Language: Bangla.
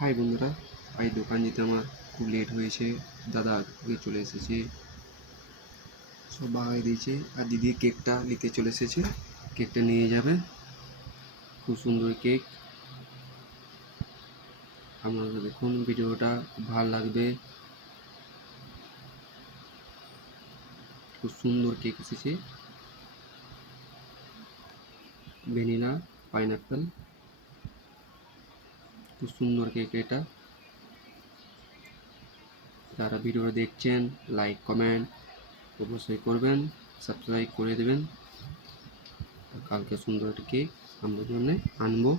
হাই বন্ধুরা, আজ দোকান যেতে আমার খুব লেট হয়েছে। দাদা আগে চলে এসেছে, সব বাগাই দিয়েছে। আর দিদি কেকটা নিতে চলে এসেছে, কেকটা নিয়ে যাবে। খুব সুন্দর কেক। আপনারা দেখুন ভিডিওটা, খুব ভালো লাগবে। খুব সুন্দর কেক এসেছে, ভ্যানিলা পাইনঅ্যাপেল। খুব সুন্দর কেক এটা। যারা ভিডিওটা দেখছেন লাইক কমেন্ট অবশ্যই করবেন, সাবস্ক্রাইব করে দেবেন। কালকে সুন্দর একটা কেক আমাদের জন্য আনবো।